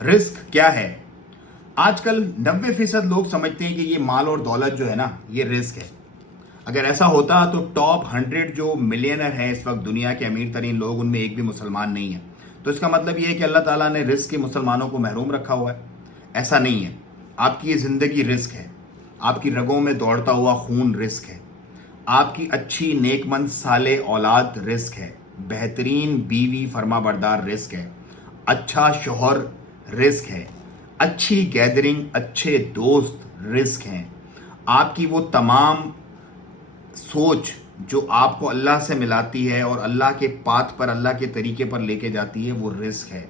Risk क्या है? आजकल 90% लोग समझते हैं कि ये माल और दौलत जो है ना, ये रिस्क है। अगर ऐसा होता तो टॉप 100 जो मिलियनर हैं इस वक्त दुनिया के अमीर तरीन लोग, उनमें एक भी मुसलमान नहीं है। तो इसका मतलब ये है कि अल्लाह ताला ने रिस्क के मुसलमानों को महरूम रखा हुआ है। ऐसा नहीं है। आपकी ये जिंदगी रिस्क है। आपकी रगों में दौड़ता हुआ खून रिस्क है। आपकी अच्छी नेकमंद साले औलाद रिस्क है। बेहतरीन बीवी फर्माबरदार रिस्क है। अच्छा शोहर रिस्क है। अच्छी गैदरिंग, अच्छे दोस्त रिस्क हैं। आपकी वो तमाम सोच जो आपको अल्लाह से मिलाती है और अल्लाह के पाथ पर, अल्लाह के तरीके पर लेके जाती है, वो रिस्क है।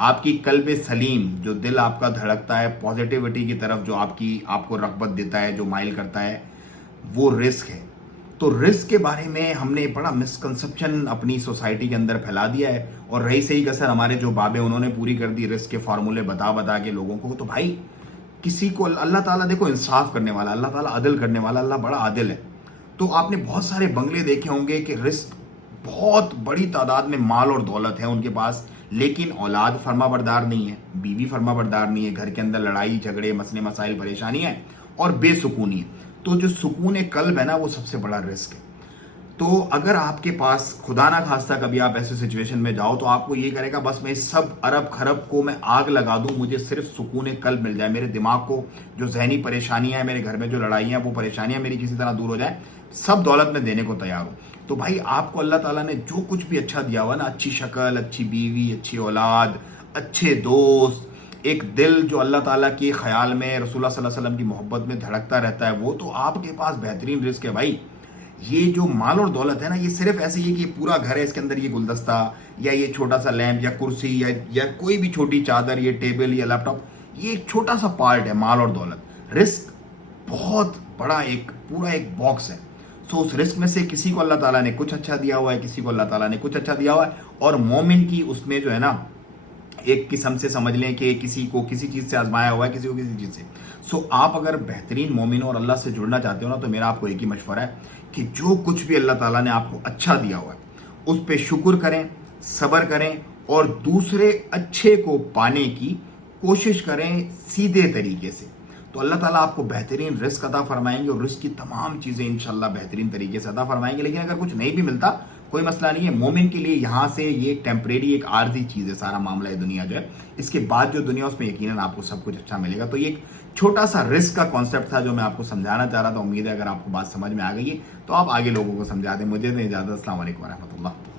आपकी कल्ब सलीम, जो दिल आपका धड़कता है पॉजिटिविटी की तरफ, जो आपको रग़बत देता है, जो माइल करता है, वो रिस्क है। तो रिस्क के बारे में हमने बड़ा मिसकंसेप्शन अपनी सोसाइटी के अंदर फैला दिया है, और रही सही कसर हमारे जो बाबे उन्होंने पूरी कर दी रिस्क के फार्मूले बता बता के लोगों को। तो भाई किसी को अल्लाह ताला देखो इंसाफ करने वाला, अल्लाह ताला अदल करने वाला, अल्लाह बड़ा आदिल है। तो आपने बहुत सारे बंगले देखे होंगे कि रिस्क बहुत बड़ी तादाद में माल और दौलत है उनके पास, लेकिन औलाद फर्माबरदार नहीं है, बीवी फर्माबरदार नहीं है, घर के अंदर लड़ाई झगड़े मसले मसाइल परेशानी है और बेसुकूनी है। तो जो सुकून कल्ब है ना, वो सबसे बड़ा रिस्क है। तो अगर आपके पास खुदा ना खास्ता कभी आप ऐसे सिचुएशन में जाओ, तो आपको ये करेगा बस मैं इस सब अरब खरब को मैं आग लगा दूं, मुझे सिर्फ सुकून कल्ब मिल जाए, मेरे दिमाग को जो जहनी परेशानियां हैं, मेरे घर में जो लड़ाइयां, वो परेशानियां मेरी किसी तरह दूर हो जाए, सब दौलत में देने को तैयार हूं। तो भाई आपको अल्लाह ताला ने जो कुछ भी अच्छा दिया हुआ ना, अच्छी शक्ल, अच्छी बीवी, अच्छी औलाद, अच्छे दोस्त, एक दिल जो अल्लाह ताला के ख्याल में, रसूलुल्लाह सल्लल्लाहु अलैहि वसल्लम की मोहब्बत में धड़कता रहता है, वो तो आपके पास बेहतरीन रिस्क है भाई। ये जो माल और दौलत है ना, ये सिर्फ ऐसे ही है कि पूरा घर है, इसके अंदर ये गुलदस्ता या ये छोटा सा लैंप या कुर्सी या कोई भी छोटी चादर, ये टेबल या लैपटॉप, ये एक छोटा सा पार्ट है माल और दौलत। रिस्क बहुत बड़ा एक पूरा एक बॉक्स है। सो उस रिस्क में से किसी को अल्लाह ताला ने कुछ अच्छा दिया हुआ है, किसी को अल्लाह ताला ने कुछ अच्छा दिया हुआ है, और मोमिन की उसमें जो है ना, एक किस्म से समझ लें कि किसी को किसी चीज से आजमाया हुआ है, किसी को किसी चीज से। सो आप अगर बेहतरीन मोमिन और अल्लाह से जुड़ना चाहते हो ना, तो मेरा आपको एक ही मशवरा है कि जो कुछ भी अल्लाह ताला ने आपको अच्छा दिया हुआ है, उस पर शुक्र करें, सब्र करें, और दूसरे अच्छे को पाने की कोशिश करें सीधे तरीके से। तो अल्लाह ताला आपको बेहतरीन रिस्क अता फरमाएंगे, और रिस्क की तमाम चीज़ें इंशाल्लाह बेहतरीन तरीके से अता फरमाएंगे। लेकिन अगर कुछ नहीं भी मिलता, कोई मसला नहीं है। मोमिन के लिए यहाँ से ये एक टेम्परेरी, एक आर्जी चीज़ है सारा मामला है दुनिया जो है। इसके बाद जो दुनिया, उसमें यकीनन आपको सब कुछ अच्छा मिलेगा। तो ये एक छोटा सा रिस्क का कॉन्सेप्ट था जो मैं आपको समझाना चाह रहा था। उम्मीद है अगर आपको बात समझ में आ गई है तो आप आगे लोगों को समझा दें। मुझे दें इजाज़त। अस्सलाम वालेकुम व रहमतुल्लाह।